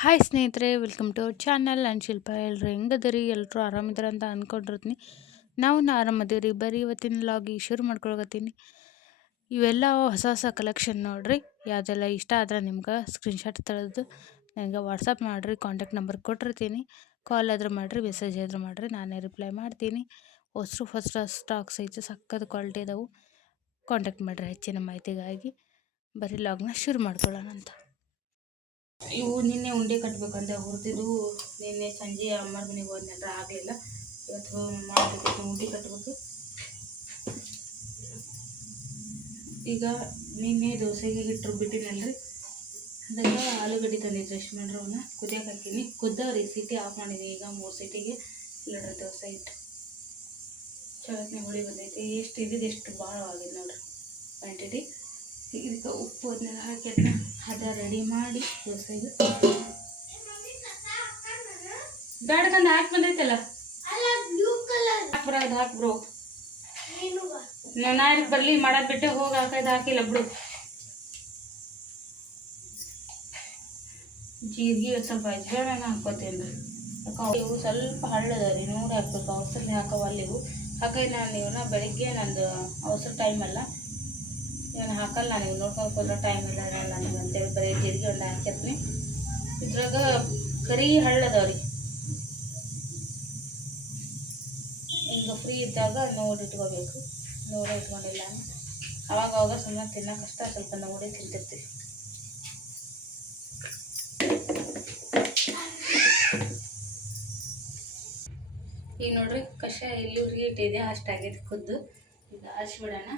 Hi ಸ್ನೇಹಿತರೆ welcome to our channel ನಾನು ಶಿಲ್ಪ ಎಲ್ಲರೂ ಹೆಂಗದರಿ? ಎಲ್ಲರೂ ಆರಾಮಿದ್ರ ಅಂತ ಅಂದ್ಕೊಂಡಿರ್ತೀನಿ ನಾವು ರೀ ಬರೀ ಇವತ್ತಿನ ಲಾಗಿ ಶುರು ಮಾಡ್ಕೊಳಕತ್ತೀನಿ. ಇವೆಲ್ಲ ಹೊಸ ಹೊಸ ಕಲೆಕ್ಷನ್ ನೋಡಿರಿ. ಯಾವುದೆಲ್ಲ ಇಷ್ಟ ಆದ್ರೆ ನಿಮ್ಗೆ ಸ್ಕ್ರೀನ್ಶಾಟ್ ತೆಗೆದು ನನಗೆ ವಾಟ್ಸಪ್ ಮಾಡಿರಿ ಕಾಂಟ್ಯಾಕ್ಟ್ ನಂಬರ್ ಕೊಟ್ಟಿರ್ತೀನಿ. ಕಾಲ್ ಆದರೂ ಮಾಡಿರಿ ಮೆಸೇಜ್ ಆದರೂ ಮಾಡಿರಿ, ನಾನೇ ರಿಪ್ಲೈ ಮಾಡ್ತೀನಿ. ಹೊಸರು ಫಸ್ಟ್ ಸ್ಟಾಕ್ಸ್ ಐತೆ ಸಕ್ಕದ ಕ್ವಾಲಿಟಿ ಇದಾವೆ. ಕಾಂಟ್ಯಾಕ್ಟ್ ಮಾಡಿರಿ ಹೆಚ್ಚಿನ ಮಾಹಿತಿಗಾಗಿ. ಬರೀ ಲಾಗ್ನ ಶುರು ಮಾಡ್ಕೊಳ್ಳೋಣ ಅಂತ ಇವು ನಿನ್ನೆ ಉಂಡೆ ಕಟ್ಟಬೇಕಂತ ಹುರಿದಿದ್ದು ನಿನ್ನೆ ಸಂಜೆ ಅಮ್ಮನ ಮನೆಗೆ ಹೋದ್ನಲ್ರ ಆಗಲಿಲ್ಲ. ಇವತ್ತು ಮಾಡಬೇಕು ಉಂಡೆ ಕಟ್ಟಬೇಕು ಈಗ ನಿನ್ನೆ ದೋಸೆಗೆ ಹಿಟ್ಟು ಬಿಟ್ಟಿನಲ್ರಿ ಅದಕ್ಕೆ ಆಲೂಗಡ್ಡೆ ತಂದಿದ್ದು ರೆಸ್ಟ್ ಮಾಡ್ರಿ ಅವನ್ನ. ಕುದಿಯಕ್ಕೆ ಹಾಕೀನಿ ಕುದ್ದವ್ರಿ ಸಿಟಿ ಆಫ್ ಮಾಡಿದ್ದೀನಿ ಈಗ ಮೂರು ಸಿಟಿಗೆ ನೋಡ್ರಿ ದೋಸೆ ಹಿಟ್ಟು. ಚಟ್ನಿ ಹುಳಿ ಬಂದೈತಿ. ಎಷ್ಟು ಇದ್ದಿದ್ದು ಎಷ್ಟು ಭಾಳ ಆಗಿದೆ ನೋಡ್ರಿ. ಕ್ವಾಂಟಿಟಿ ಇದಕ್ಕೆ ಉಪ್ಪು ಅದನ್ನೆಲ್ಲ ಹಾಕಿ ಅದನ್ನ ಹದ ರೆಡಿ ಮಾಡಿ ದೋಸೆಗೆ ಬೇಡಕಂದು ಹಾಕಿ ಬಂದೈತಲ್ಲ? ಹಾಕ್ಬರ ಅದು ಹಾಕ್ಬ್ರೋ ನಾಳೆ ಬರಲಿ ಮಾಡೋದು ಬಿಟ್ಟೆ ಹೋಗಿ ಹಾಕೋದು ಹಾಕಿಲ್ಲ ಬಿಡು. ಜೀರಿಗೆ ಒಂದು ಸ್ವಲ್ಪ ಅಜ್ವಾನ ಹಾಕೋತೀನಿ ರೀ ಇವು ಸ್ವಲ್ಪ ಹಳ್ಳದ ರೀ ನೋಡಿ ಹಾಕ್ಬೇಕು ಅವಸರ ಹಾಕವಲ್ಲಿವು ಹಾಕಿ ನಾನು ಇವನ್ನ ಬೆಳಿಗ್ಗೆ ನಂದು ಅವಸರ ಟೈಮ್ ಅಲ್ಲ. ಇವನ್ನ ಹಾಕಲ್ಲ, ನಾನು ಇವು ನೋಡ್ಕೊಂಡು ಟೈಮ್ ಇಲ್ಲ ನನಗೆ ಅಂತೇಳಿ ಬರೀ ಜೀರಿಗೆ ಒಂದು ಹಾಕಿರ್ತೀನಿ ಇದ್ರಾಗ ಕರಿ ಹಳ್ಳದವ್ರಿ ಈಗ ಫ್ರೀ ಇದ್ದಾಗ ನೋಡಿ ಇಟ್ಕೋಬೇಕು. ನೋಡಿ ಇಟ್ಕೊಂಡಿಲ್ಲ ಅವಾಗ ಅವಾಗ ಸುಮ್ಮನೆ ತಿನ್ನೋಕಷ್ಟ ಸ್ವಲ್ಪ ನೋಡಿ ತಿಂತಿರ್ತೀವಿ. ಈಗ ನೋಡ್ರಿ ಕಷಾಯ ಇಲ್ಲಿ ಹುರ್ಗಿ ಇಟ್ಟಿದೆ ಅಷ್ಟಾಗಿದೆ ಖುದ್ದು ಈಗ ಹಚ್ಬಿಡೋಣ.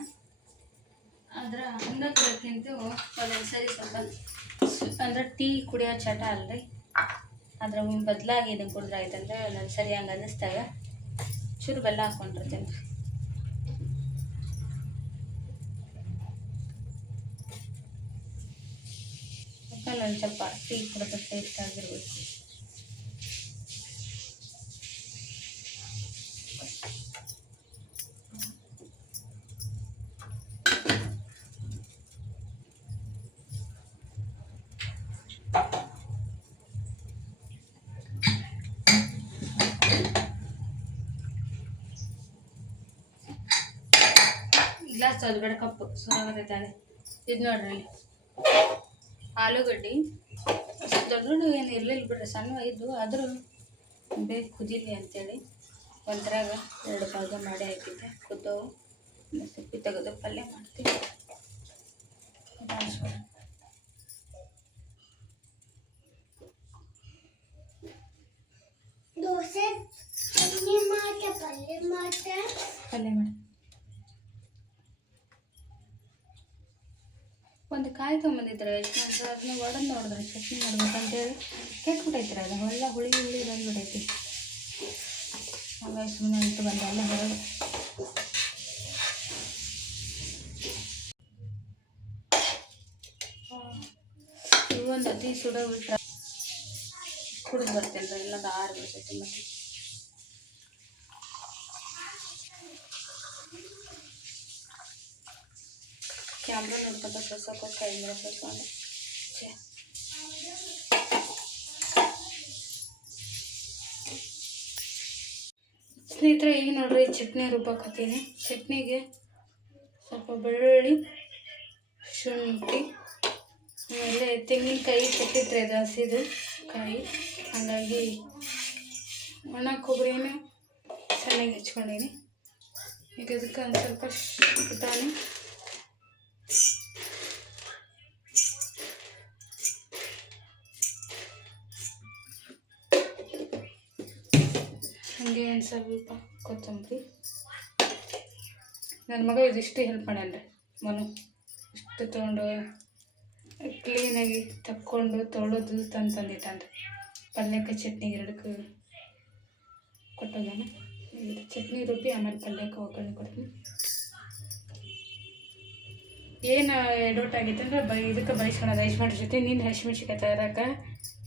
ಆದ್ರೆ ಅನ್ನ ಒಂದೊಂದು ಸರಿ ಸ್ವಲ್ಪ ಅಂದರೆ ಟೀ ಕುಡಿಯೋ ಚಟ ಅಲ್ರಿ. ಅದರ ಬದಲಾಗಿ ಇದನ್ನು ಕುಡಿದ್ರೆ ಆಯ್ತಂದ್ರೆ ಒಂದೊಂದು ಸರಿ ಹಂಗೆ ಅನ್ನಿಸ್ದಾಗ ಚೂರು ಬೆಲ್ಲ ಹಾಕ್ಕೊಂಡಿರ್ತೀನಿ. ಒಂದು ಸ್ವಲ್ಪ ಟೀ ಕುಡಿದ್ರೆ ಟೇಸ್ಟ್ ಆಗಿರ್ಬೇಕು ಗ್ಲಾಸ್ ಅದು ಬೇಡ ಕಪ್ಪು. ಸುರಾಗತೈತೆ ಅದೇ ಇದು ನೋಡ್ರಿ. ಆಲೂಗಡ್ಡೆ. ದೊಡ್ಡ ಏನು ಇರಲಿಲ್ಲ ಬಿಡ್ರಿ, ಸಣ್ಣ ಇದ್ದು ಆದರೂ ಬೇಗ ಕುದೀಲಿ ಅಂತೇಳಿ ಒಂದ್ರಾಗ ಎರಡು ಭಾಗ ಮಾಡಿ ಹಾಕಿದ್ದೆ. ಕುದ್ದವು ಸಿಪ್ಪಿ ತೆಗೆದು ಪಲ್ಯ ಮಾಡ್ತೀವಿ ದೋಸೆ ಚಟ್ನಿ ಮಾಡ್ತೆ ಪಲ್ಯ ಮಾಡ್ತೆ ಪಲ್ಯ ಮಾಡಿ ಒಂದು ತೊಗೊಂಬಂದಿದ್ರೆ ಯಜಮಾನ್ರು ಅದನ್ನ ಒಡೆದು ನೋಡಿದ್ರೆ ಚಟ್ನಿ ಮಾಡ್ಬೇಕಂತೇಳಿ ಕೆಟ್ಬಿಟ್ಟೈತ್ರಿ ಅದು ಎಲ್ಲ ಹುಳಿ ಹುಳಿ ಬಂದ್ಬಿಟ್ಟೈತಿ ಹಾಗಾಗಿ ಸುಮ್ಮನೆ ಅಂತ ಬಂದ ಎಲ್ಲ ಹೊರಗೆ. ಒಂದು ಅತಿ ಸುಡೋ ಬಿಟ್ರೆ ಕುಡಿದು ಬರ್ತೇನೆ ರೀ ಇಲ್ಲದ ಆರು ಬಿಡ್ತೈತಿ ಮತ್ತೆ. ಕ್ಯಾಮ್ರಾ ನೋಡ್ಕೊಂತ ಸ್ವಲ್ಪ ಕೈ ಮುಗಿಸ್ಕೊಂಡು ಛೇ ಸ್ನೇಹಿತರೆ, ಈಗ ನೋಡ್ರಿ, ಚಟ್ನಿ ರುಬ್ಬಾಕತ್ತೀನಿ ಚಟ್ನಿಗೆ ಸ್ವಲ್ಪ ಬೆಳ್ಳುಳ್ಳಿ, ಶುಂಠಿ, ಆಮೇಲೆ ತೆಂಗಿನಕಾಯಿ ಕೊಟ್ಟಿದ್ರೆ ಹಸಿದು ಕಾಯಿ. ಹಾಗಾಗಿ ಒಣ ಕೊಬ್ಬರಿನೇ ಚೆನ್ನಾಗಿ ಹೆಚ್ಕೊಂಡೀನಿ. ಈಗ ಅದಕ್ಕೆ ಒಂದು ಸ್ವಲ್ಪ ಪುಟಾಣಿ ಒಂದು ಸ್ವಲ್ಪ ಕೊತ್ತಂಬರಿ. ನನ್ನ ಮಗ ಇದಿಷ್ಟು ಹೆಲ್ಪ್ ಮಾಡ್ಯಾನ್ರಿ ಮನು, ಇಷ್ಟು ತೊಗೊಂಡು ಕ್ಲೀನಾಗಿ ತಕ್ಕೊಂಡು ತೊಳೆದು ತಂದು ತಂದಿಟ್ಟಾನ್ರಿ. ಪಲ್ಯಕ್ಕೆ ಚಟ್ನಿ ಎರಡಕ್ಕೂ ಕೊಟ್ಟೋದಾನ ಚಟ್ನಿ ರುಬ್ಬಿ ಆಮೇಲೆ ಪಲ್ಯಕ್ಕೆ ಒಗ್ಗರಣೆ ಕೊಡ್ತೀನಿ. ಏನು ಎಡೋಟ್ ಆಗಿತ್ತಂದ್ರೆ ಅಂದ್ರೆ ಬೈ, ಇದಕ್ಕೆ ಐಸ್ ಯಜಮಾನ್ರ ಜೊತೆ. ನೀನು ಹಸಿಮೆಣ್ಸಿಕಾಯಿ ತಯಾರಕ್ಕೆ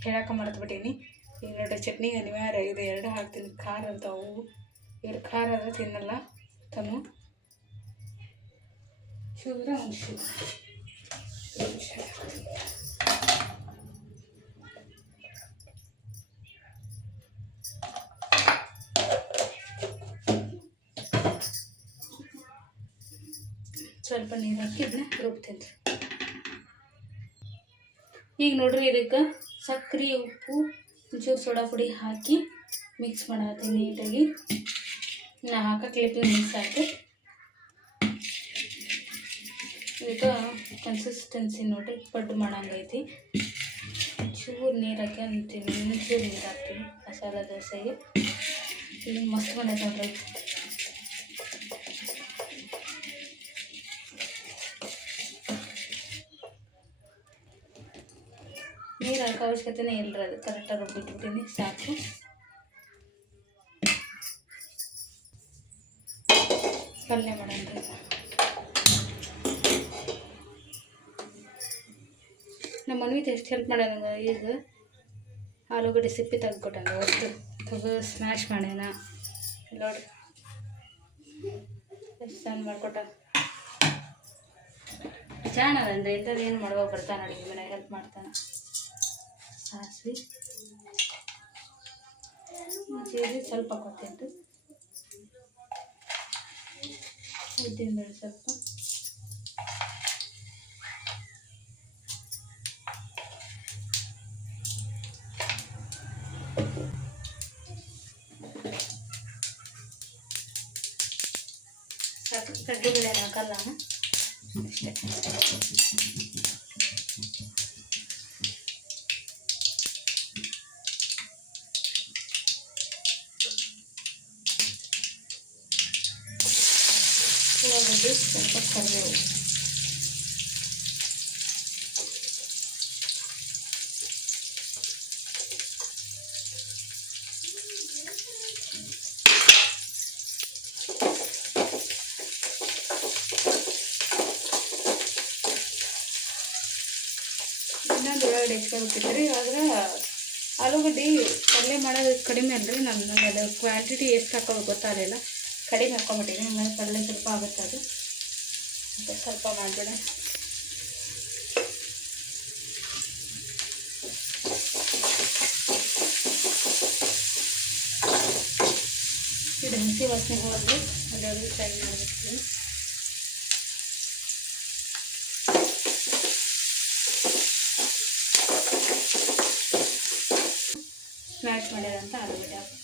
ಹೇಳಕ್ಕೆ ಮರೆತುಬಿಟ್ಟೀನಿ. ಈಗ ನೋಡ್ರಿ, ಚಟ್ನಿ ಅನಿವಾರ್ಯ ಇದು. ಎರಡು ಹಾಕ್ತೀನಿ. ಖಾರ ಅಂತಾವು ಇವ್ರು ಖಾರ ಆದರೆ ತಿನ್ನಲ್ಲ. ತಮ್ಮ. ಶುಭ್ರ ಅಂಶು ಸ್ವಲ್ಪ ನೀರು ಹಾಕಿ ಇದನ್ನ ರುಬ್ತೀನಿ. ಈಗ ನೋಡ್ರಿ ಇದಕ್ಕೆ ಸಕ್ಕರೆ ಉಪ್ಪು ಒಂಚೂರು ಸೋಡಾ ಪುಡಿ ಹಾಕಿ ಮಿಕ್ಸ್ ಮಾಡತ್ತೀನಿ ನೀಟಾಗಿ. ನಾ ಹಾಕೋ ಕ್ಲಿಪ್ಪಿಂಗ್ ಮಿಕ್ಸ್ ಹಾಕಿ ಇದಕ್ಕೆ ಕನ್ಸಿಸ್ಟೆನ್ಸಿ ನೋಡ್ರಿ, ಪಡ್ಡು ಮಾಡಂಗೈತಿ ಚೂರು ನೀರು ಹಾಕಿ ಅಂತೀನಿ, ಒಂಚೂರು ನೀರು ಹಾಕ್ತೀನಿ ಮಸಾಲೆ ದೋಸೆಗೆ. ಮಸ್ತ್ ಮಾಡೈತೆ ನೋಡ್ರಿ. ನೀರು ಹಾಕೋ ಅವಶ್ಯಕತೆನೇ ಇಲ್ಲರಿ ಅದು. ಕರೆಕ್ಟಾಗಿ ರುಬ್ಬಿಟ್ಬಿಟ್ಟಿನಿ ಸಾಕು. ಪಲ್ಯ ಮಾಡೋಣ ನಮ್ಮ ಮನ್ವಿತ ಎಷ್ಟು ಹೆಲ್ಪ್ ಮಾಡ್ಯಾನ ಈಗ? ಆಲೂಗಡ್ಡೆ ಸಿಪ್ಪಿ ತೆಗ್ದುಕೊಟ್ಟಾನ, ಒಟ್ಟು ತೆಗೆದು ಸ್ಮ್ಯಾಶ್ ಮಾಡ್ಯಾನ. ನೋಡ್ರಿ ಎಷ್ಟು ಚಂದ ಮಾಡ್ಕೊಟ್ಟ. ಚಾಣ ಅದನ್ರಿ ಇಂಥದ್ದು ಏನು ಮಾಡ್ಬೇಕು ಬರ್ತಾನೆ ನೋಡಿ ಮನೆಗೆ ಹೆಲ್ಪ್ ಮಾಡ್ತಾನೆ. ಸಾಸಿವೆ. ಜೀರಿಗೆ ಸ್ವಲ್ಪ ಕೊತ್ತಂಬರಿ. ಉದ್ದಿನಬೇಳೆ ಸ್ವಲ್ಪ. ಸಾಕು ಕಡ್ಲೆಬೇಳೆ ಹಾಕಲ್ಲ ನಾನು ಅಷ್ಟೇ. ಉಳ್ಳಾಗಡ್ಡಿ ಸ್ವಲ್ಪ ಕರಿಬೇವು ಇನ್ನೊಂದು ಉಳ್ಳಾಗಡ್ಡಿ ಹೆಚ್ಚಿಗೆ ರೀ ಆದ್ರೆ ಆಲೂಗಡ್ಡೆ ಪಲ್ಯ ಮಾಡೋದು ಕಡಿಮೆ ಅಲ್ರಿ ಅದು ಕ್ವಾಂಟಿಟಿ ಎಷ್ಟು ಹಾಕೋದು ಗೊತ್ತಾಗಲಿಲ್ಲ. ಕಡಿಮೆ ಹಾಕೊಂಬಿಟ್ಟಿದ್ದೀನಿ ಆಮೇಲೆ ಕಡಲೆ ಸ್ವಲ್ಪ ಆಗುತ್ತೆ ಅದು. ಸ್ವಲ್ಪ ಮಾಡಬೇಡ ಇದು ಹಸಿ ವಾಸನೆ ಹೋದ್ರೆ ಅದರಲ್ಲಿ ಫ್ರೈ ಮಾಡಬೇಕು ಸ್ಮ್ಯಾಶ್ ಮಾಡಿರೋಂಥ ಆಲೂಗಡ್ಡೆ.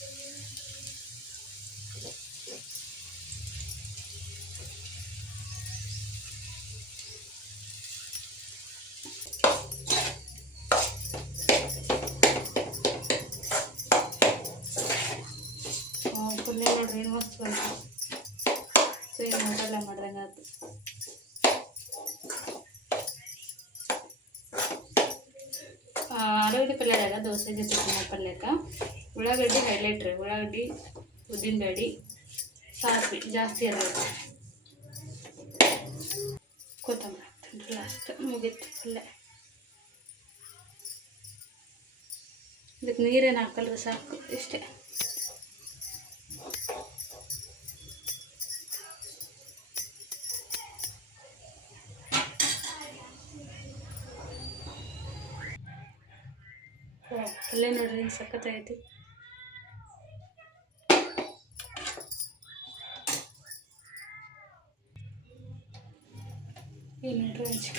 ಉಳ್ಳಾಗಡ್ಡಿ ಉದ್ದಿನ ಬೇಡಿ ಸಾಸಿವೆ ಜಾಸ್ತಿ ಅಲ್ಲ ಕೊತ್ತಂಬರಿ ಹಾಕ್ತೀನಿ ಲಾಸ್ಟ್ ಮುಗೀತು ಪಲ್ಯ. ಇದಕ್ಕೆ ನೀರೇನು ಹಾಕಲ್ಲ ಸಾಕು, ಇಷ್ಟೇ. ಪಲ್ಯ ನೋಡ್ರಿ ಸಖತ್ತಾಗೈತಿ.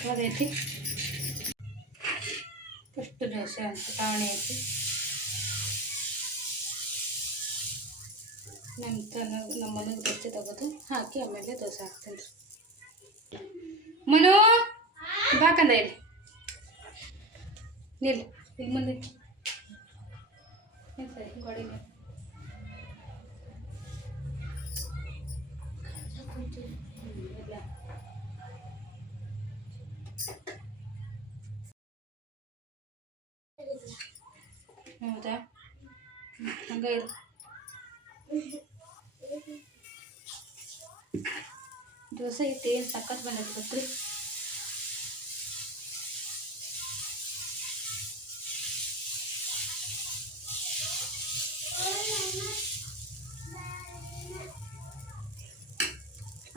ನೋಡ್ರಿ ಒಂದು ಚಿಕ್ಕದೈತಿ ಫಸ್ಟ್ ದೋಸೆ ಅಂತ ಕಾಣೆ ಐತಿ ನಮ್ಮ ತನ ನಮ್ಮ ಮನೆಗೆ ದೋಸೆ ತಗೋದು ಹಾಕಿ ಆಮೇಲೆ ದೋಸೆ ಹಾಕ್ತೀನಿ ರೀ ಮನು ಬಾಕಂದ ಇಲ್ಲಿ ನಿಲ್ ಈಗ ಮುಂದೆ ಏನ್ ಸರಿ ಗೋಡಿ ಮೇಲೆ ಇಲ್ಲ ಹೌದಾ? ಹಂಗೆ ಇರು. ದೋಸೆ ಹಿಟ್ಟು ಏನು ಸಖತ್ ಬಂದೈತೆ ಗೊತ್ತ್ರಿ?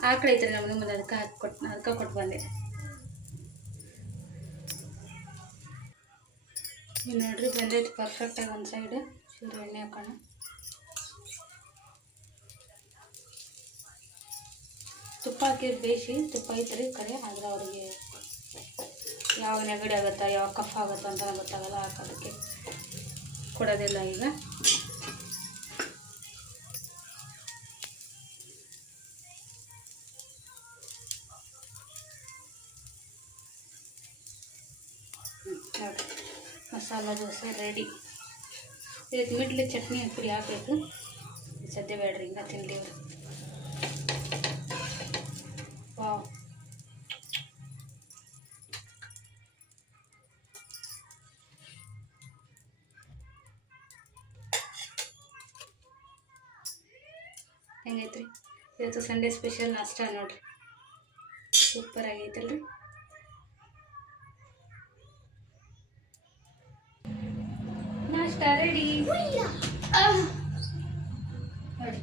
ಆಕಳ ಐತ್ರಿ ನಮಗೆ ಮುಂದೆ ಅದಕ್ಕೆ ಹಾಕಿ ಕೊಟ್ಟು ಅದಕ್ಕೆ ಕೊಟ್ಟು ಬಂದೆ. ಈಗ ನೋಡ್ರಿ ಬಂದೈತಿ ಪರ್ಫೆಕ್ಟಾಗಿ ಒಂದು ಸೈಡ್ ಚೂರು ಎಣ್ಣೆ ಹಾಕೋಣ. ತುಪ್ಪ ಹಾಕಿ ಬೇಯಿಸಿ, ತುಪ್ಪ ಐತ್ರಿ ಕರೆ ಆದರೆ ಅವ್ರಿಗೆ ಯಾವ ನೆಗಡಿ ಆಗುತ್ತಾ, ಯಾವ ಕಫ ಆಗುತ್ತಾ ಅಂತ ಗೊತ್ತಾಗಲ್ಲ, ಹಾಕೋದಕ್ಕೆ ಕೊಡೋದಿಲ್ಲ ಈಗ. ಮಸಾಲ ದೋಸೆ ರೆಡಿ ಇದಕ್ಕೆ ಮಿಡ್ಲಿ ಚಟ್ನಿ ಪುಡಿ ಹಾಕಬೇಕು ಸದ್ಯ ಬೇಡ್ರಿ ಹಿಂಗೆ ತಿಂದೀವ್ರಿ ವಾವ್ ಹೆಂಗೈತ್ರಿ ಇವತ್ತು ಸಂಡೇ ಸ್ಪೆಷಲ್ ನಾಷ್ಟ ನೋಡ್ರಿ ಸೂಪರ್ ಆಗೈತಲ್ರಿ ನಾಷ್ಟ ರೆಡಿ ನೋಡಿ.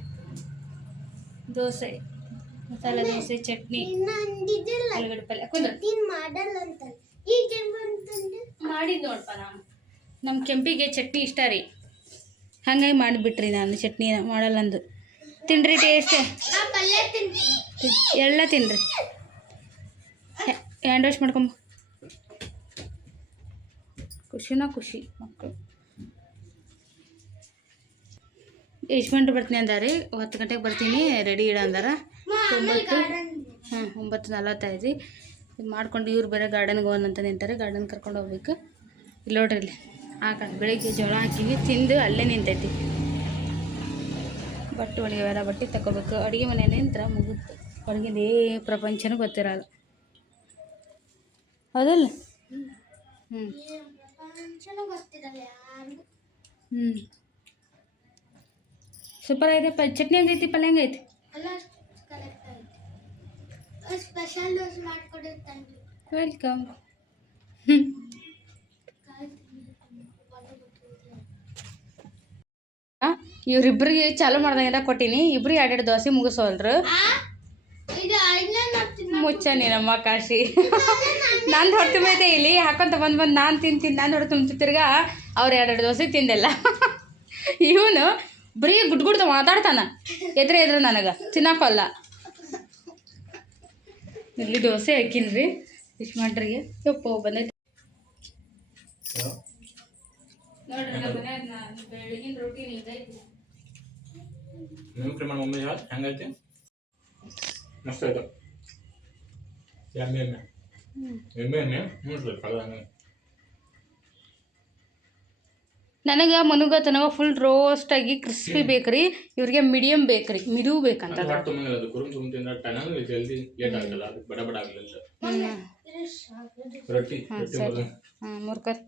ದೋಸೆ ಮಸಾಲೆ ದೋಸೆ ಚಟ್ನಿ ಆಲೂಗಡ್ಡೆ ಪಲ್ಯ. ಕುಂದ್ರ. ಮಾಡಿದ್ದು ನೋಡಪ್ಪ ನಾನು. ನಮ್ಮ ಕೆಂಪಿಗೆ ಚಟ್ನಿ ಇಷ್ಟ ರೀ. ಹಾಗಾಗಿ ಮಾಡಿಬಿಟ್ರಿ ನಾನು ಚಟ್ನಿ ಮಾಡಲ್ಲ ಅಂದು ತಿನ್ರಿ ಟೇಸ್ಟ್ ಎಲ್ಲ ತಿನ್ರಿ. Hand wash ಮಾಡ್ಕೊಂಬ. ಖುಷಿನ ಖುಷಿ ಮಕ್ಕಳು ಗಂಟೆ ಬರ್ತೀನಿ ರೀ ಹತ್ತು ಗಂಟೆಗೆ ಬರ್ತೀನಿ. ರೆಡಿ ಇಡ ಅಂದಾರ. ಒಂಬತ್ತು ಹಾಂ ಒಂಬತ್ತು ನಲವತ್ತೈದು. ಇದು ಮಾಡ್ಕೊಂಡು ಇವ್ರು ಬೇರೆ ಗಾರ್ಡನ್ಗೆ ಅಂತ ನಿಂತಾರೆ. ಗಾರ್ಡನ್ ಕರ್ಕೊಂಡು ಹೋಗ್ಬೇಕು. ಇಲ್ಲಿ ನೋಡ್ರಿ ಇಲ್ಲಿ. ಹಾಕ ಬೆಳಿಗ್ಗೆ ಜೋಳ ಹಾಕಿವಿ ತಿಂದು ಅಲ್ಲೇ ನಿಂತೈತಿ. ಬಟ್ಟೆ ಒಳಗೆ ಬಟ್ಟೆ ತಗೋಬೇಕು. ಅಡುಗೆ ಮನೆ ನಿಂತರ ಮುಗಿತು. ಹೊರಗಿಂದ ಏ ಪ್ರಪಂಚನೂ ಗೊತ್ತಿರಲ್ಲ. ಹೌದಲ್ಲ? ಹ್ಞೂ ಹ್ಞೂ ಸೂಪರ್ ಐತೆ ಪ ಚಟ್ನಿ ಹೆಂಗೈತಿ ಪಲ್ಯ ಹೆಂಗೈತಿ ಸ್ಪೆಷಲ್ ಮಾಡ್ಕೊಡಿರ್ತಾನೆ ವೆಲ್ಕಮ್ ಹ್ಞೂ ಇವ್ರಿಬ್ರಿಗೆ ಚಾಲು ಮಾಡ್ದಂಗೆಲ್ಲ ಕೊಟ್ಟಿನಿ. ಇಬ್ರು ಎರಡೆರಡು ದೋಸೆ ಮುಗಿಸೋಲ್ರು. ಮುಚ್ಚ ನೀನಮ್ಮ ಕಾಶಿ. ನಾನು ಹೊರತು ಮೇಲೆ ಇಲ್ಲಿ. ಹಾಕೊಂತ ಬಂದು ಬಂದು ನಾನು ತಿಂತೀನಿ. ನಾನು ಹೊರತು ತುಂಬ ತಿರ್ಗಾ ಅವ್ರು ಎರಡೆರಡು ದೋಸೆ ತಿಂದೆಲ್ಲ. ಇವನು ಬರೀ ಗುಡ್ ಗುಡ್ದ ಮಾತಾಡ್ತಾನ. ಎದ್ರೆ ಎದ್ರೆ ನನಗೆ. ತಿನ್ನೋಕ್ಕಲ್ಲ ಇಲ್ಲಿ ದೋಸೆ ಹಾಕಿನ್ರಿ. ಯಶ್ಮಾಟ್ರಿಗೆ ಯಪ್ಪೋ ಬಂದೈತಿ. ನೋಡ್ರಿ ಬೆಳಗಿನ ರೊಟೀನ್ ಇದೈತಿ ನಿಮ್ಮ ಕಡೆ ಮಾಡಿ ಮಮ್ಮಿ ಯಾವ್ದು ಹೆಂಗೈತಿ? ಮಸ್ತ್ ಆಯ್ತು ಎಮ್ಮೆ ಎಮ್ಮೆ. ಎಮ್ಮೆ ಎಮ್ಮೆ. ನೋಡ್ರಿ ಕಳೆದ ಆಗಲ್ಲ ಅದು ಬಡ ಬಡ ಆಗಲಿಲ್ಲ ರೊಟ್ಟಿ ಹಾಂ ರೊಟ್ಟಿ ಸರಿ. ಮೊದಲು ಹಾಂ ಮುರ್ಕರ್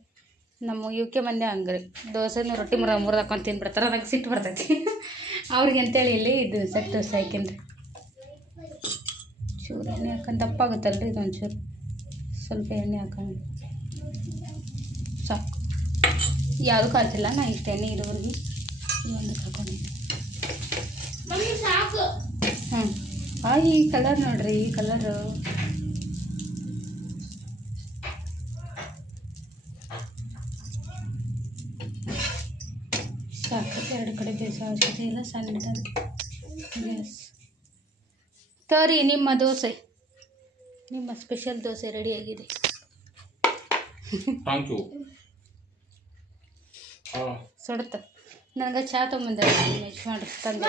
ನಮ್ಮ ಯುಕೆ ಮಂದಿ ಹಂಗ್ರಿ. ದೋಸೆನ ರೊಟ್ಟಿ ಮುರ ಮುರ್ದಾಕೊಂಡು ತಿನ್ಬಿಡ್ತಾರ ನಂಗೆ ಸಿಟ್ಟು ಬರ್ತೈತಿ. ಅವ್ರಿಗೆ ಅಂತೇಳಿ ಇಲ್ಲಿ ಇದು ಸೆಟ್ ದೋಸೆ ಹಾಕಿನ್ರಿ ಚೂರು ಎಣ್ಣೆ ಹಾಕೊಂಡು ದಪ್ಪ ಆಗುತ್ತಲ್ರಿ ಇದೊಂಚೂರು. ಸ್ವಲ್ಪ ಎಣ್ಣೆ ಹಾಕೊಂಡು ಸಾಕು ಯಾವುದು ಕಲ್ತಿಲ್ಲ ನಾ ಇಷ್ಟೇನೆ ಇರೋರಿಗೆ ಒಂದು ಸಾಕು. ಹ್ಞೂ ಆ ಈ ಕಲರ್ ನೋಡ್ರಿ ಈ ಕಲರು ಸಾಕು ಎರಡು ಕಡೆ ಬೇಯಿಸೋ ಅವಶ್ಯಕತೆ ಇಲ್ಲ ಸಣ್ಣದಾಗಿ ಗ್ಯಾಸ್ ತೋರಿ ನಿಮ್ಮ ದೋಸೆ. ನಿಮ್ಮ ಸ್ಪೆಷಲ್ ದೋಸೆ ರೆಡಿಯಾಗಿದೆ ಥ್ಯಾಂಕ್ ಯು ಹಾಂ ಸುಡುತ್ತ. ನನಗೆ ಚಹಾ ಮೆಚ್ ಮಾಡಿ ತಂದೆ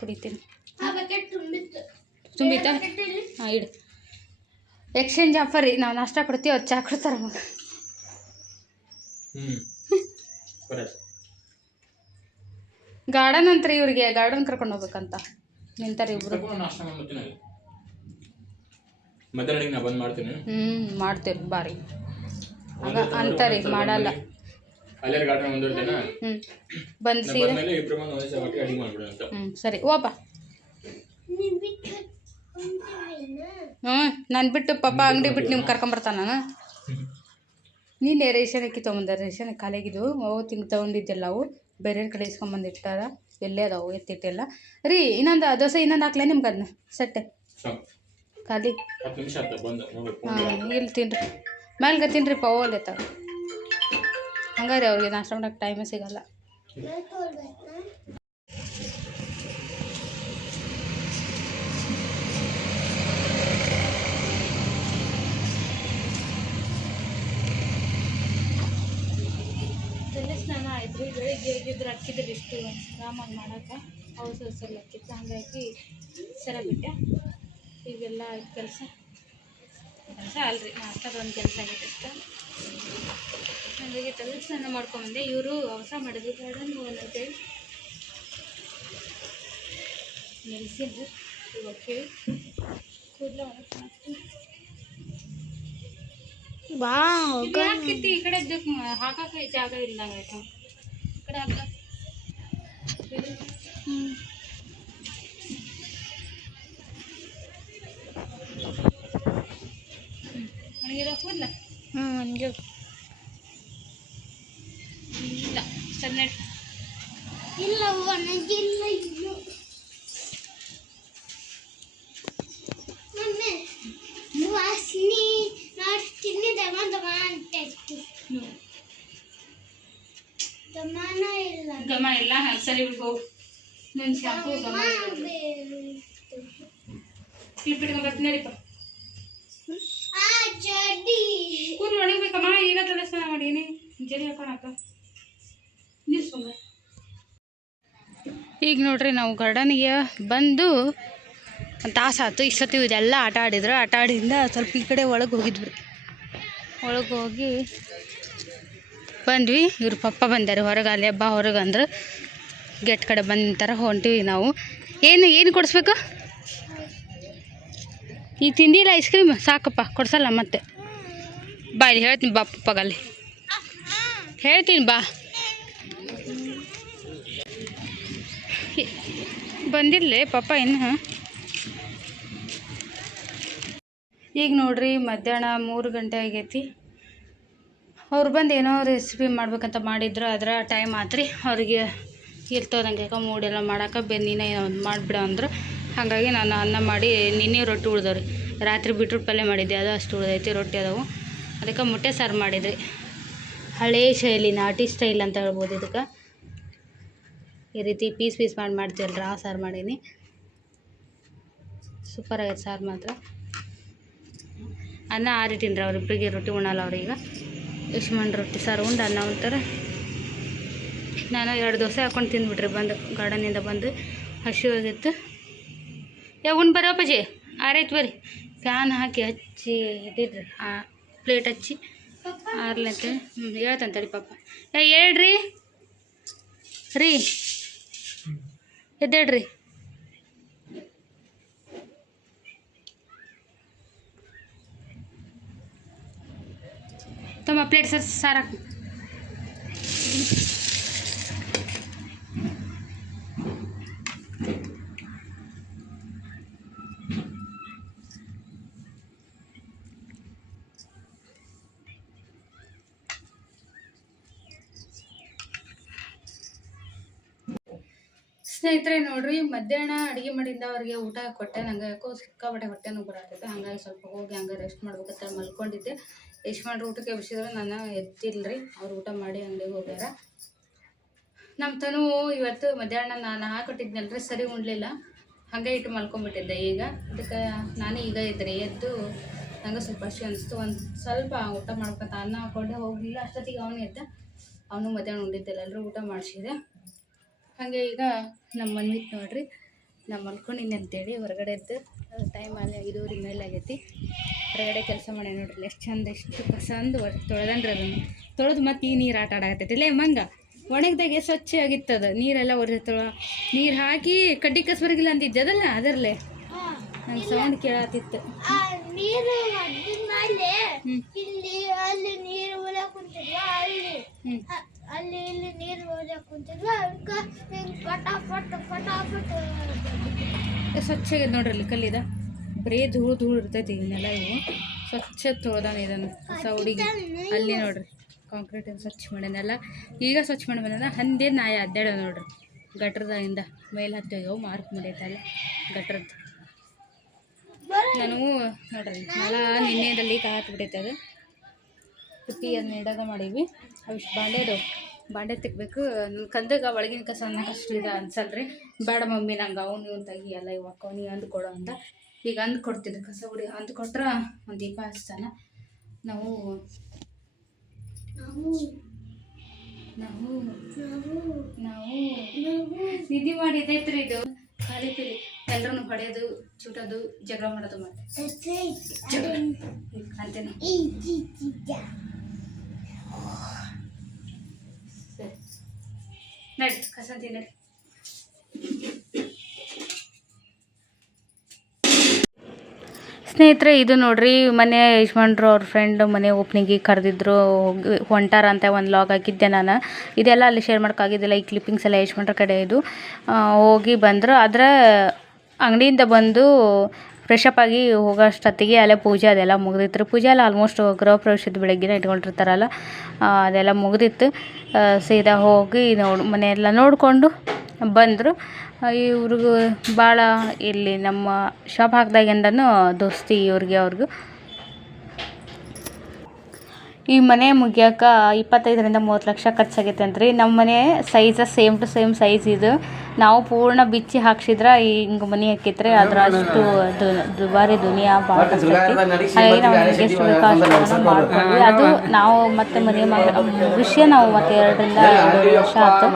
ಕುಡಿತೀನಿ. ತುಂಬಿತಾ ಹಾಂ ಇಡು. ಎಕ್ಸ್ಚೇಂಜ್ ಆಫರ್ ರೀ. ನಾವು ನಾಷ್ಟ ಕೊಡ್ತೀವಿ ಅವ್ರು ಚಹಾ ಕೊಡ್ತಾರೆ ಮಗ. ಕರೆಕ್ಟ್ ಗಾರ್ಡನ್ ಅಂತ ಇವ್ರಿಗೆ. ಗಾರ್ಡನ್ ಕರ್ಕೊಂಡು ಹೋಗ್ಬೇಕಂತ. ನಿಂತಾರೆ ಇಬ್ರು. ಮಾಡ್ತೀನಿ ಅಲ್ಲಿ. ಮಧ್ಯಾಹ್ನ ನಾ ಬಂದ್ ಮಾಡ್ತೀನಿ. ಹ್ಞೂ ಮಾಡ್ತೀವಿ ಬಾರಿ. ಅಂತಾರೆ ಮಾಡಲ್ಲ. ಅಲ್ಲೇ ಗಾರ್ಡನ್ ಒಂದು ಹ್ಞೂ ಬಂದು ಸೀರೆ ಬಂದ್ಮೇಲೆ ಇಬ್ರು ಬಂದು ಒಂದೇ ಸಲ ಅಡಿಗೆ ಮಾಡ್ಬಿಡು ಅಂತ. ಹ್ಞೂ ಸರಿ ಓಪ ನೀನ್ ಬಿಟ್ಟು ಹೊಂಟಿವೇನ? ಹ್ಞೂ ನಾನು ಬಿಟ್ಟು ಪಾಪ ಅಂಗಡಿ ಬಿಟ್ಟು ನಿಮ್ಗೆ ಕರ್ಕೊಂಬರ್ತಾನ ನಾನು? ನೀನೇ ರೇಷನ್ ಅಕ್ಕಿ ತೊಗೊಂಬಂದ ರೇಷನ್ ಖಾಲಿಯಾಗಿದ್ದು ಅವು ತಿಂಗ್ ತೊಗೊಂಡಿದ್ದೆಲ್ಲ ಅವು. ಬೇರೆ ಕಡೆ ಇಸ್ಕೊಂಬಂದಿಟ್ಟಾರ ಎಲ್ಲೇ ಅದಾವು ಎತ್ತಿಟ್ಟಿಲ್ಲ. ರೀ ಇನ್ನೊಂದು ದೋಸೆ ಇನ್ನೊಂದು ಹಾಕ್ಲೇ ನಿಮ್ಗೆ ಅದನ್ನ ಸೆಟ್ಟೆ. ಖಾಲಿ. ಹಾಂ ಇಲ್ಲಿ ತಿನ್ರಿ. ಮ್ಯಾಲ್ಗೆ ತಿನ್ರಿ ಪವಲ್ ಎತ್ತಾವ ಹಂಗಾರೆ ಅವ್ರಿಗೆ ನಾಷ್ಟ ಮಾಡಕ್ಕೆ ಟೈಮೇ ಸಿಗಲ್ಲ. ಸ್ನಾನ ಆಯಿತು, ಬೆಳಿಗ್ಗೆ ಹೇಗಿದ್ರು ಅಕ್ಕಿದ್ರೆ ಇಷ್ಟು ಆರಾಮಾಗಿ ಮಾಡೋಕೆ ಹೌಸ್ ಹೌಸಲ್ಲಿ ಅಕ್ಕಿತ್ತು ಹಾಗಾಗಿ ಸರ ಬಿಟ್ಟೆ. ಇವೆಲ್ಲ ಕೆಲಸ ಕೆಲಸ ಅಲ್ರಿ ನಾಷ್ಟದ ಒಂದು ಕೆಲಸ ಆಗಿತ್ತು ಹಾಗಾಗಿ ತಲೆ ಸ್ನಾನ ಮಾಡ್ಕೊಂಬಂದೆ ಇವರು ಅವಸರ ಮಾಡಿದ್ರು ಗಾರ್ಡನ್ ಹೋಗೋಣ ಅಂತೇಳಿ ನಿಲ್ಸಿದ್ರು ಇವಾಗ ಕೇಳಿ. ಕೂದಲ ಒಣಗಿ ಹಾಕ್ತೀನಿ ಬಾ ಇದು ಯಾಕಿತ್ತು ಈ ಕಡೆ ಇದ್ದಕ್ಕೆ ಹಾಕಕ್ಕೆ ಜಾಗ ಇಲ್ದಂಗೆ ಆಯ್ತು ಈ ಕಡೆ ಹಾಕ. ಒಣಗಿರೋ ಕೂದಲ. ಹ್ಞೂ ಹಂಗೆ ಇಲ್ಲ ಸಣ್ಣ ಇಲ್ಲ ಒಣಗಿಲ್ಲ ಇನ್ನು ಮಮ್ಮಿ ವಾಸನೆ ನೋಡ್ತೀನಿ ದಮ ದಮ ಅಂತ ಇತ್ತು ದಮನ ಇಲ್ಲ ಗಮ ಇಲ್ಲ ಸರಿ ಹೋಗು ನನ್ನ ಶಾಂಪು ಗಮ ಇಟ್ಬಿಟ್ಕೊಂಡ್ ಬರ್ತೀನಿ ನಡೀಪ ಆ ಚಡ್ಡಿ ಕೂದಲು ಒಣಗ್ಬೇಕಮ್ಮ ಈಗ ತಲೆ ಸ್ನಾನ ಮಾಡೀನಿ ಜಡಿ ಹಾಕೋಣಕ್ಕ ನಿಲ್ಸ್ಕೊಂಬ ಈಗ ನೋಡ್ರಿ, ನಾವು ಗಾರ್ಡನ್ಗೆ ಬಂದು ಒಂದು ತಾಸು ಆಯ್ತು. ಇಷ್ಟೊತ್ತಿ ಇದೆಲ್ಲ ಆಟ ಆಡಿದ್ರು. ಆಟ ಆಡಿದ ಸ್ವಲ್ಪ ಈ ಕಡೆ ಒಳಗೆ ಹೋಗಿದ್ವಿ. ಒಳಗೆ ಹೋಗಿ ಬಂದ್ವಿ. ಇವ್ರ ಪಪ್ಪ ಬಂದಾರೆ. ಹೊರಗೆ ಅಲ್ಲಿ ಹಬ್ಬ ಹೊರಗೆ ಅಂದ್ರೆ. ಗೆಟ್ ಕಡೆ ಬಂದಂತಾರ ಹೊಂಟಿವಿ ನಾವು. ಏನು ಏನು ಕೊಡಿಸ್ಬೇಕು? ಈ ತಿಂದಿಲ್ಲ ಐಸ್ ಕ್ರೀಮ್ ಸಾಕಪ್ಪ, ಕೊಡ್ಸಲ್ಲ ಮತ್ತೆ. ಬಾ, ಇಲ್ಲಿ ಹೇಳ್ತೀನಿ ಬಾ ಪಪ್ಪಗಲ್ಲಿ ಹೇಳ್ತೀನಿ ಬಾ. ಬಂದಿಲ್ಲ ಪಾಪ ಇನ್ನು. ಈಗ ನೋಡ್ರಿ, ಮಧ್ಯಾಹ್ನ ಮೂರು ಗಂಟೆ ಆಗೈತಿ. ಅವ್ರು ಬಂದು ಏನೋ ರೆಸಿಪಿ ಮಾಡ್ಬೇಕಂತ ಮಾಡಿದ್ರು, ಅದರ ಟೈಮ್ ಆತ್ರಿ. ಅವ್ರಿಗೆ ಇರ್ತದಂಗೆ ಮೂಡೆಲ್ಲ ಮಾಡಕ್ಕೆ ಬೆನ್ನಿನ ಒಂದು ಮಾಡಿಬಿಡ ಅಂದ್ರೆ. ಹಾಗಾಗಿ ನಾನು ಅನ್ನ ಮಾಡಿ ನಿನ್ನೆ ರೊಟ್ಟಿ ಉಳ್ದವ್ರಿ. ರಾತ್ರಿ ಬಿಟ್ರು ಪಲ್ಯ ಮಾಡಿದ್ದೆ, ಅದು ಅಷ್ಟು ಉಳ್ದೈತಿ, ರೊಟ್ಟಿ ಅದಾವು. ಅದಕ್ಕೆ ಮೊಟ್ಟೆ ಸಾರು ಮಾಡಿದ್ರಿ. ಹಳೇ ಶೈಲಿ, ನಾಟಿ ಸ್ಟೈಲ್ ಅಂತ ಹೇಳ್ಬೋದು ಇದಕ್ಕೆ. ಈ ರೀತಿ ಪೀಸ್ ಪೀಸ್ ಮಾಡಿ ಮಾಡ್ತೀವಲ್ರಿ ಆ ಸಾರು ಮಾಡೀನಿ. ಸೂಪರ್ ಆಗೈತೆ ಸಾರು ಮಾತ್ರ. ಅನ್ನ ಆರಿಟ್ಟಿನ್ರಿ ಅವ್ರಿಬ್ರಿಗೆ ರೊಟ್ಟಿ ಉಣ್ಣಲ್ಲ ಅವ್ರೀಗ ಯಶ್ಮನ್ ರೊಟ್ಟಿ, ಸಾರು ಉಂಡು ಅನ್ನ ಉಣ್ತಾರೆ ನಾನು ಎರಡು ದೋಸೆ ಹಾಕೊಂಡು ತಿಂದ್ಬಿಟ್ರಿ, ಬಂದು ಗಾರ್ಡನಿಂದ ಬಂದು ಹಸಿವಾಗಿತ್ತು ಯಾವ ಉಣ್ಣು ಬರೋ ಅಪ್ಪಾಜಿ. ಆರೈತು ಬರ್ರಿ. ಫ್ಯಾನ್ ಹಾಕಿ ಹಚ್ಚಿ ಇದ್ರಿ ಆ ಪ್ಲೇಟ್ ಹಚ್ಚಿ. ಆರ್ಲಂತೆ. ಹ್ಞೂ ಹೇಳ್ತಾನೆ ತಡಿ ಪಾಪ. ಹೇಳ್ರಿ. ರೀ. ಎದ್ದೇಳ್ರಿ. ತಮ್ಮ ಪ್ಲೇಟ್ ಸರ್ ಸಾರು ಸ್ನೇಹಿತರೆ, ನೋಡ್ರಿ, ಮಧ್ಯಾಹ್ನ ಅಡುಗೆ ಮಾಡಿಂದ ಅವ್ರಿಗೆ ಊಟ ಕೊಟ್ಟೆ. ನಂಗೆ ಯಾಕೋ ಸಿಕ್ಕಾಪಟ್ಟೆ ಹೊಟ್ಟೆ ನೋವು ಹಂಗಾಗಿ ಸ್ವಲ್ಪ ಹೋಗಿ ಹಂಗೆ ರೆಸ್ಟ್ ಮಾಡ್ಬೇಕಂತ ಮಲ್ಕೊಂಡಿದ್ದೆ. ಎಷ್ಟು ಮಾಡ್ರಿ ಊಟಕ್ಕೆ ಬಿಸಿದ್ರೆ ನಾನು ಎತ್ತಿಲ್ರಿ ಅವ್ರು ಊಟ ಮಾಡಿ ಅಂಗಡಿಗೆ ಹೋಗ್ಯಾರ. ನಮ್ಮ ತನು ಇವತ್ತು ಮಧ್ಯಾಹ್ನ ನಾನು ಹಾಕೊಟ್ಟಿದ್ನಲ್ರಿ, ಸರಿ ಉಣ್ಲಿಲ್ಲ. ಹಾಗೆ ಇಟ್ಟು ಮಲ್ಕೊಂಡ್ಬಿಟ್ಟಿದ್ದೆ ಈಗ. ಅದಕ್ಕೆ ನಾನು ಈಗ ಇದ್ರಿ ಎದ್ದು ನಂಗೆ ಸ್ವಲ್ಪ ಹಸಿ ಅನಿಸ್ತು. ಒಂದು ಸ್ವಲ್ಪ ಊಟ ಮಾಡ್ಬೇಕಂತ ಅನ್ನ ಹಾಕೊಂಡೆ ಹೋಗಲಿಲ್ಲ. ಅಷ್ಟೊತ್ತಿಗೆ ಅವನು ಎದ್ದ. ಅವನು ಮಧ್ಯಾಹ್ನ ಉಂಡಿದ್ದಿಲ್ಲ ಎಲ್ಲರೂ ಊಟ ಮಾಡಿಸಿದೆ. ಹಾಗೆ ಈಗ ನಮ್ಮ ಮನ್ವಿತ್ ನೋಡ್ರಿ. ನಾ ಮಲ್ಕೊಂಡಿನಿ ಅಂತೇಳಿ ಹೊರಗಡೆ ಎದ್ದು ಟೈಮ್ ಅಲ್ಲಿ ಐದೂವರೆ ಮೇಲೆ ಆಗೈತಿ ಹೊರಗಡೆ ಕೆಲಸ ಮಾಡಿ ನೋಡ್ರಿ. ಎಷ್ಟು ಚಂದ ಎಷ್ಟು ಪ್ರಸಂದ ತೊಳೆದನ್ರಿ ಅದನ್ನು. ತೊಳೆದು ಮತ್ತೆ ಈ ನೀರು ಆಟ ಆಡಾಕತ್ತೈತಿ. ಲೇ ಮಂಗ ಒಣಗ್ದಾಗೆ ಸ್ವಚ್ಛ ಆಗಿತ್ತದ ನೀರೆಲ್ಲ ಒರೆತೊಳ ನೀರು ಹಾಕಿ ಕಡ್ಡಿ ಕಸ ಬರಗಿಲ್ಲ ಅಂತಿದ್ದೆ ಅದಲ್ಲ ಅದರಲ್ಲೇ ನಂಗೆ ಸೌಂಡ್ ಕೇಳತ್ತಿತ್ತು ಇಲ್ಲಿ ಅಲ್ಲಿ ನೀರು ಸ್ವಚ್ಛ ನೋಡ್ರಿ ಅಲ್ಲಿ ಕಲ್ಲಿದ. ಬರೀ ಧೂಳು ಧೂಳು ಇರ್ತೈತಿ ಇವನ್ನೆಲ್ಲ ಇವು. ಸ್ವಚ್ಛ ತೊಳ್ದಾನ ಇದನ್ನು ಹೊಸ ಹುಡುಗಿ. ಅಲ್ಲಿ ನೋಡ್ರಿ ಕಾಂಕ್ರೀಟ್ ಸ್ವಚ್ಛ ಮಾಡ್ಯಾನೆಲ್ಲ ಈಗ ಸ್ವಚ್ಛ ಮಾಡಿ ಬಂದ ಹಂದೇ ನಾಯಿ ಅದ್ದಾಡ ನೋಡ್ರಿ. ಗಟ್ರದಿಂದ ಮೇಲೆ ಹತ್ತಿಯೋ ಮಾರ್ಕ್ ಮಾಡೈತಲ್ಲ ಗಟ್ರದ್ದು ನಾನು ನೋಡ್ರಿ ನೆಲ ನಿನ್ನೆದಲ್ಲಿ ಕಾತ್ಬಿಟ್ಟೈತೆ ಅದು. ತುಪ್ಪಿ ಅದನ್ನ ಇಡಾಗ ಮಾಡೀವಿ ಅವಿಷ್ಟು ಬಾಂಡೆದು. ಬಾಂಡೆ ತೆಗ್ಬೇಕು. ನನ್ನ ಕಂದಾಗ ಒಳಗಿನ ಕಸ ಅಷ್ಟು ಇದು ಅನ್ಸಲ್ರಿ. ಬೇಡ ಮಮ್ಮಿ ನಂಗೆ ಅವ್ನು ಇವ್ನು ತಗಿ ಎಲ್ಲ ಇವಾಗ ಅವ್ನಿಗೆ ಅಂದು ಕೊಡು ಅಂತ ಈಗ ಅಂದು ಕೊಡ್ತೀನಿ ಕಸ ಹುಡಿ. ಅಂದು ಕೊಟ್ರೆ ಒಂದು ದೀಪ ಹಚ್ತಾನ. ನಾವು ನಾವು ನಾವು ನಿಧಿ ಮಾಡಿದೈತ್ರಿ ಇದು. ಖಾಲಿ ಪಿಲಿ ಎಲ್ಲರನ್ನು ಹೊಡೆಯೋದು ಚುಟೋದು ಜಗಳ ಮಾಡೋದು ಅಂತೇನು. ಸರಿ ನಡಿ, ಕಸಂತಿ ಸ್ನೇಹಿತರೆ, ಇದು ನೋಡ್ರಿ, ಮನೆ ಯಜಮಾನ್ರು ಅವ್ರ ಫ್ರೆಂಡ್ ಮನೆ ಓಪನಿಂಗಿಗೆ ಕರೆದಿದ್ರು ಹೊಂಟಾರ ಅಂತ ಒಂದು ಲಾಗ್ ಹಾಕಿದ್ದೆ ನಾನು. ಇದೆಲ್ಲ ಅಲ್ಲಿ ಶೇರ್ ಮಾಡೋಕ್ಕಾಗಿದ್ದಿಲ್ಲ ಈ ಕ್ಲಿಪ್ಪಿಂಗ್ಸ್ ಎಲ್ಲ ಯಜಮಾನ್ರ ಕಡೆ ಇದು. ಹೋಗಿ ಬಂದರು, ಆದರೆ ಅಂಗಡಿಯಿಂದ ಬಂದು ಫ್ರೆಶಪ್ ಆಗಿ ಹೋಗೋ ಅಷ್ಟೊತ್ತಿಗೆ ಅಲ್ಲೇ ಪೂಜೆ ಅದೆಲ್ಲ ಮುಗ್ದಿತ್ತು. ಪೂಜೆ ಎಲ್ಲ ಆಲ್ಮೋಸ್ಟ್ ಗೃಹ ಪ್ರವೇಶದ ಬೆಳಗ್ಗೆನೇ ಇಟ್ಕೊಂಡಿರ್ತಾರಲ್ಲ ಅದೆಲ್ಲ ಮುಗ್ದಿತ್ತು. ಸೀದಾ ಹೋಗಿ ನೋಡಿ, ಮನೆಯೆಲ್ಲ ನೋಡಿಕೊಂಡು ಬಂದರು. ಇವ್ರಿಗೂ ಭಾಳ ಇಲ್ಲಿ ನಮ್ಮ ಶಾಪ್ ಹಾಕ್ದಾಗಿಂದನೂ ದೋಸ್ತಿ ಇವ್ರಿಗೆ ಅವ್ರಿಗೂ. ಈ ಮನೆ ಮುಗಿಯೋಕೆ ಇಪ್ಪತ್ತೈದರಿಂದ ಮೂವತ್ತು ಲಕ್ಷ ಖರ್ಚಾಗೈತೆ ಅಂತ ರೀ ನಮ್ಮ ಮನೆ size same to same size ಇದು. ನಾವು ಪೂರ್ಣ ಬಿಚ್ಚಿ ಹಾಕ್ಸಿದ್ರೆ ಹಿಂಗೆ ಮನೆ ಹಾಕಿದ್ರೆ ಅದ್ರ ಅಷ್ಟು ದುಬಾರಿ ದುನಿಯಾ ಭಾಳ ಕಷ್ಟ ಹಾಗಾಗಿ ನಾವು ಎಷ್ಟು ಬೇಕೋ ಅಷ್ಟನ್ನು ಮಾಡ್ಕೊಂಡ್ವಿ ಅದು ನಾವು ಮತ್ತೆ ಮನೆ ವಿಷಯ ನಾವು ಮತ್ತೆ ಎರಡರಿಂದ ಎರಡು ವರ್ಷ ಆಯ್ತು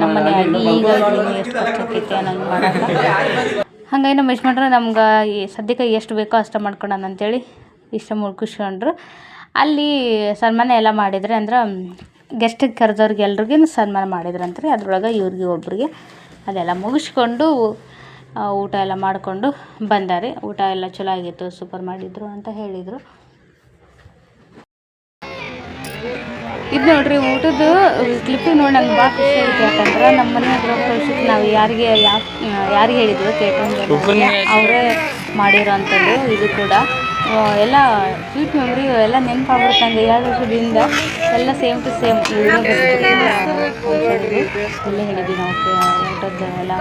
ನಮ್ಮ ಮನೆಯಾಗಿ ಈಗ ಎಷ್ಟು ಖರ್ಚು ಆಕೈತಿ ಅನ್ನೋದು ಮಾಡಲ್ಲ. ಹಾಗಾಗಿ ನಮ್ಮ ಯಜಮಾನ್ರು ನಮ್ಗೆ ಸದ್ಯಕ್ಕೆ ಎಷ್ಟು ಬೇಕೋ ಅಷ್ಟ ಮಾಡ್ಕೊಳೋಣ ಅಂತೇಳಿ ಇಷ್ಟ ಮುಗಿಸ್ಕೊಂಡ್ರು. ಅಲ್ಲಿ ಸನ್ಮಾನ ಎಲ್ಲ ಮಾಡಿದ್ರೆ ಅಂದ್ರೆ ಗೆಸ್ಟಿಗೆ ಕರೆದವ್ರಿಗೆ ಎಲ್ರಿಗೂ ಸನ್ಮಾನ ಮಾಡಿದ್ರಂತ್ರಿ. ಅದ್ರೊಳಗೆ ಇವ್ರಿಗೆ ಒಬ್ರಿಗೆ ಅದೆಲ್ಲ ಮುಗಿಸ್ಕೊಂಡು ಊಟ ಎಲ್ಲ ಮಾಡಿಕೊಂಡು ಬಂದಾರೆ. ಊಟ ಎಲ್ಲ ಚಲೋ ಆಗಿತ್ತು ಸೂಪರ್ ಮಾಡಿದ್ರು ಅಂತ ಹೇಳಿದರು. ಇದು ನೋಡ್ರಿ ಊಟದ್ದು ಕ್ಲಿಪ್ಪಿಗೆ ನೋಡಿ ನಂಗೆ ಭಾಳ ಖುಷಿ ಆಯ್ತು ಯಾಕಂದ್ರೆ ನಮ್ಮ ಮನೆ ಹತ್ರ ಕಳ್ಸಿದ್ದು ನಾವು ಯಾರಿಗೆ ಯಾವ ಯಾರಿಗೆ ಹೇಳಿದ್ರು ಕೇಳ್ಕೊಂಡು ಅವರೇ ಮಾಡಿರೋ ಅಂಥದ್ದು ಇದು ಕೂಡ. ಎಲ್ಲ ಸ್ವೀಟ್ ಮೆಮ್ರಿ ಎಲ್ಲ ನೆನಪಾಗ್ಬಿಡ್ತಂಗೆ ಎರಡು ವರ್ಷದಿಂದ. ಎಲ್ಲ ಸೇಮ್ ಟು ಸೇಮ್ ಇಲ್ಲೇ ಹೇಳಿದ್ವಿ ನಾವು ಊಟದ್ದು ಎಲ್ಲ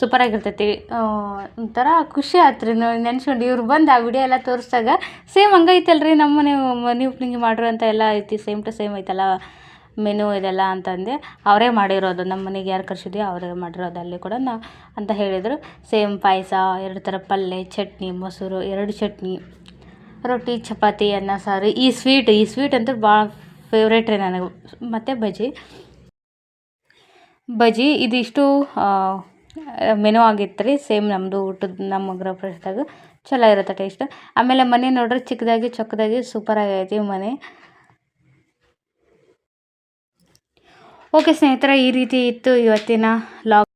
ಸೂಪರಾಗಿರ್ತೈತಿ ಒಂಥರ ಖುಷಿ ಆಯ್ತು ರೀ ನೆನ್ಸ್ಕೊಂಡು ಇವ್ರು ಬಂದು ಆ ವಿಡಿಯೋ ಎಲ್ಲ ತೋರಿಸ್ದಾಗ ಸೇಮ್ ಹಂಗೈತಲ್ರಿ ನಮ್ಮ ಮನೆ ಓಪನಿಂಗ್ ಮಾಡಿರೋ ಅಂತ ಎಲ್ಲ ಐತಿ. ಸೇಮ್ ಟು ಸೇಮ್ ಐತಲ್ಲ. ಮೆನು ಇದೆಲ್ಲ ಅಂತಂದು ಅವರೇ ಮಾಡಿರೋದು. ನಮ್ಮ ಮನೆಗೆ ಯಾರು ಕರ್ಸಿದ್ವಿ ಅವರೇ ಮಾಡಿರೋದು ಅಲ್ಲಿ ಕೂಡ ನಾ ಅಂತ ಹೇಳಿದರು. ಸೇಮ್ ಪಾಯಸ, ಎರಡು ಥರ ಪಲ್ಯ ಚಟ್ನಿ, ಮೊಸರು, ಎರಡು ಚಟ್ನಿ, ರೊಟ್ಟಿ, ಚಪಾತಿ, ಅನ್ನ, ಸಾರು. ಈ ಸ್ವೀಟ್ ಈ ಸ್ವೀಟ್ ಅಂತೂ ಭಾಳ ಫೇವ್ರೇಟ್ ರೀ ನನಗೆ. ಮತ್ತು ಬಜ್ಜಿ. ಬಜ್ಜಿ ಇದಿಷ್ಟು ಮೆನು ಆಗಿತ್ತು ರೀ. ಸೇಮ್ ನಮ್ಮದು ಊಟದ, ನಮ್ಮ ಗೃಹ ಪ್ರದೇಶದಾಗ ಚಲೋ ಇರುತ್ತೆ ಟೇಸ್ಟ್ ಆಮೇಲೆ ಮನೆ ನೋಡ್ರಿ ಚಿಕ್ಕದಾಗಿ, ಚೊಕ್ಕದಾಗಿ ಸೂಪರ್ ಆಗೈತಿ ಮನೆ. ಓಕೆ ಸ್ನೇಹಿತರೆ ಈ ರೀತಿ ಇತ್ತು ಇವತ್ತಿನ ಲಾಗ್